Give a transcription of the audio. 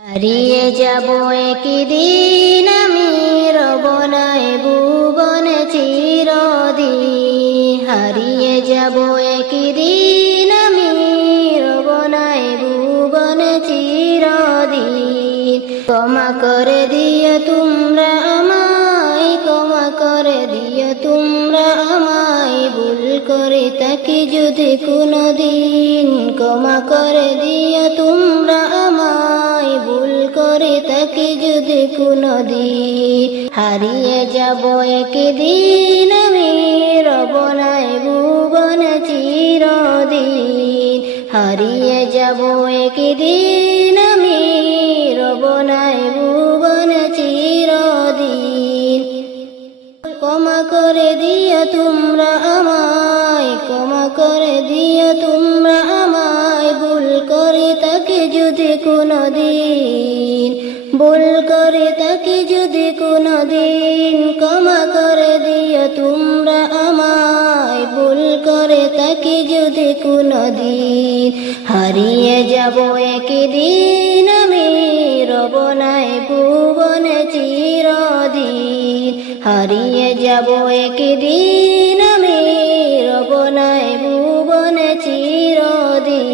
হারিয়ে যাব একদিন আমি, রব নাই ভুবনে চিরদিন। হারিয়ে যাব একদিন আমি, রব নাই ভুবনে চিরদিন। ক্ষমা করে দিও তোমরা আমায়, ক্ষমা করে দিও তোমরা আমায়, ভুল করে থাকি যদি কোনদিন। ক্ষমা করে দিও তোমরা আমায়, ভুল করে থাকি যদি কোনদিন। হারিয়ে যাব একদিন আমি, রব নাই ভুবনে চিরদিন। হারিয়ে যাব একদিন আমি, রব নাই ভুবনে চিরদিন। ক্ষমা করে দিও তোমরা আমায়, ক্ষমা করে দিও তোমরা আমায়, ভুল করে থাকি যদি কোনদিন। ভুল করে থাকি যদি কোনদিন। ক্ষমা করে দিও তোমরা আমায়, ভুল করে থাকি যদি কোনদিন। হারিয়ে যাব একদিন আমি, রব নাই ভুবনে চিরদিন। হারিয়ে যাব একদিন আমি, রব নাই ভুবনে চিরদিন।